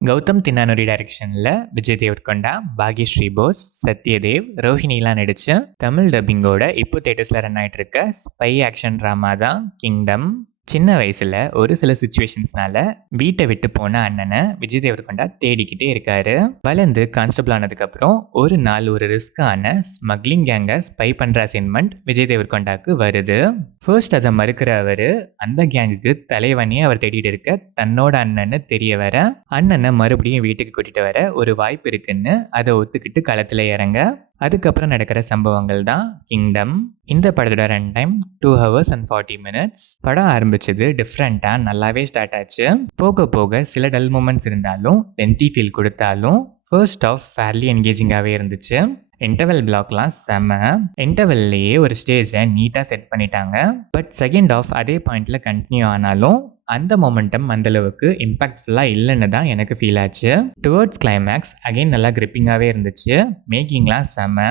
கௌதம் தின்னானூரி டைரக்ஷனில் விஜய் தேவர்கொண்டா, பாக்யஸ்ரீ போஸ், சத்யதேவ், ரோஹிணிலாம் நடித்த தமிழ் டப்பிங்கோட இப்போ தேட்டர்ஸில் ரன் ஆகிட்டு இருக்க ஸ்பை ஆக்ஷன் ட்ராமா தான் கிங்டம். சின்ன வயசில் ஒரு சில சுச்சுவேஷன்ஸ்னால வீட்டை விட்டு போன அண்ணனை விஜய் தேவர்கொண்டா தேடிக்கிட்டே இருக்காரு. வளர்ந்து கான்ஸ்டபிள் ஆனதுக்கப்புறம் ஒரு நாள் ஒரு ரிஸ்கான ஸ்மக்லிங் கேங்கை ஸ்பை பண்ணுற அசைன்மெண்ட் விஜய் தேவர்கொண்டாக்கு வருது. ஃபர்ஸ்ட் அதை மறுக்கிற அவர் அந்த கேங்குக்கு தலைவனே அவர் தேடிட்டு இருக்க தன்னோட அண்ணன்னு தெரிய வர அண்ணனை மறுபடியும் வீட்டுக்கு கூட்டிட்டு வர ஒரு வாய்ப்பு இருக்குன்னு அதை ஒத்துக்கிட்டு களத்தில் இறங்க அதுக்கப்புறம் நடக்கிற சம்பவங்கள் தான் கிங்டம். இந்த படத்தோட run time 2 hours and 40 minutes. படம் ஆரம்பிச்சது டிஃப்ரெண்ட்டாக நல்லாவே ஸ்டார்ட் ஆச்சு. போக போக சில டல் மூமெண்ட்ஸ் இருந்தாலும் லென்த்தி ஃபீல் கொடுத்தாலும் ஃபர்ஸ்ட் ஆஃப் ஃபேர்லி என்கேஜிங்காகவே இருந்துச்சு. இன்டர்வெல் பிளாக்லாம் செம்ம. இன்டர்வெல்லையே ஒரு ஸ்டேஜை நீட்டாக செட் பண்ணிட்டாங்க. பட் செகண்ட் ஆஃப் அதே பாயிண்டில் கண்டினியூ ஆனாலும் அந்த மொமெண்டம் அந்தளவுக்கு இம்பாக்ட்ஃபுல்லாக இல்லைன்னு தான் எனக்கு ஃபீல் ஆச்சு. டுவர்ட்ஸ் கிளைமேக்ஸ் அகைன் நல்லா கிரிப்பிங்காகவே இருந்துச்சு. மேக்கிங்லாம் செம.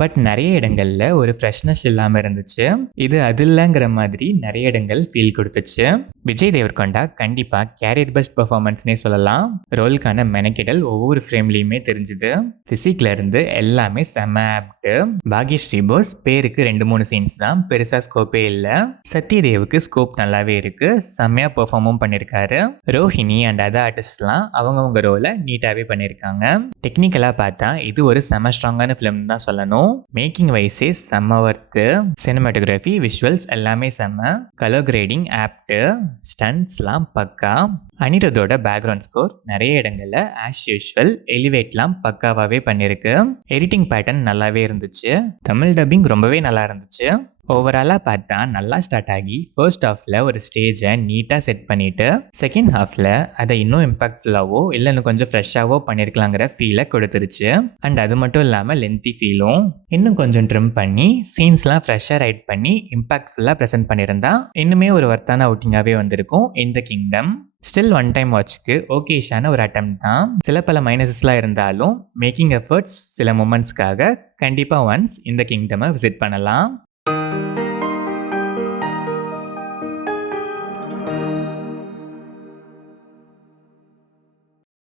பட் நிறைய இடங்களில் ஒரு ஃப்ரெஷ்னஸ் இல்லாமல் இருந்துச்சு. இது அது இல்லைங்கிற மாதிரி நிறைய இடங்கள் ஃபீல் கொடுத்துச்சு. விஜய் தேவர்கொண்டா கண்டிப்பாக கேரியர் பெஸ்ட் பர்ஃபார்மன்ஸ்னே சொல்லலாம். ரோலுக்கான மெனக்கெடல் ஒவ்வொரு ஃப்ரேம்லேயுமே தெரிஞ்சுது. ஃபிசிக்ல இருந்து எல்லாமே செம ஆப்டு. பாக்யஸ்ரீ போஸ் பேருக்கு 2-3 சீன்ஸ் தான், பெருசாக ஸ்கோப்பே இல்லை. சத்யதேவுக்கு ஸ்கோப் நல்லாவே இருக்கு, செம்மையாக பெர்ஃபார்மும் பண்ணியிருக்காரு. ரோஹிணி அண்ட் அதர் ஆர்டிஸ்ட்லாம் அவங்கவுங்க ரோலை நீட்டாகவே பண்ணியிருக்காங்க. டெக்னிக்கலாக பார்த்தா இது ஒரு செம ஸ்ட்ராங்கான ஃபிலிம் தான் சொல்லணும். மேக்கிங் வைஸே செம்ம ஒர்த்து. சினிமாட்டோகிராஃபி, விஷுவல்ஸ் எல்லாமே செம்ம. Colour grading ஆப்டு. ஸ்டன்ட்ஸ்லாம் பக்கா. அனிருத்தோட பேக்ரவுண்ட் ஸ்கோர் நிறைய இடங்களில் ஆஸ் யூஷுவல் எலிவேட்லாம் பக்காவாகவே பண்ணியிருக்கு. எடிட்டிங் பேட்டர்ன் நல்லாவே இருந்துச்சு. தமிழ் டப்பிங் ரொம்பவே நல்லா இருந்துச்சு. ஓவராலாக பார்த்தா நல்லா ஸ்டார்ட் ஆகி ஃபர்ஸ்ட் ஹாஃபில் ஒரு ஸ்டேஜை நீட்டாக செட் பண்ணிவிட்டு செகண்ட் ஹாஃபில் அதை இன்னும் இம்பாக்ட்ஃபுல்லாவோ இல்லை இன்னும் கொஞ்சம் ஃப்ரெஷ்ஷாகவோ பண்ணியிருக்கலாங்கிற ஃபீலை கொடுத்துருச்சு. அண்ட் அது மட்டும் இல்லாமல் லென்த்தி ஃபீலும் இன்னும் கொஞ்சம் ட்ரிம் பண்ணி சீன்ஸ்லாம் ஃப்ரெஷ்ஷாக ரைட் பண்ணி இம்பாக்ட்ஃபுல்லாக ப்ரெசென்ட் பண்ணியிருந்தா இன்னுமே ஒரு ஒர்த்தான அவுட்டிங்காகவே வந்திருக்கும் இந்த கிங்டம். ஸ்டில் ஒன் டைம் வாட்ச்க்கு ஓகேஷான ஒரு அட்டம் தான். சில பல மைனஸஸ்லாம் இருந்தாலும் மேக்கிங் எஃபர்ட்ஸ் சில மூமெண்ட்ஸ்க்காக கண்டிப்பாக ஒன்ஸ் இந்த கிங்டமை விசிட் பண்ணலாம்.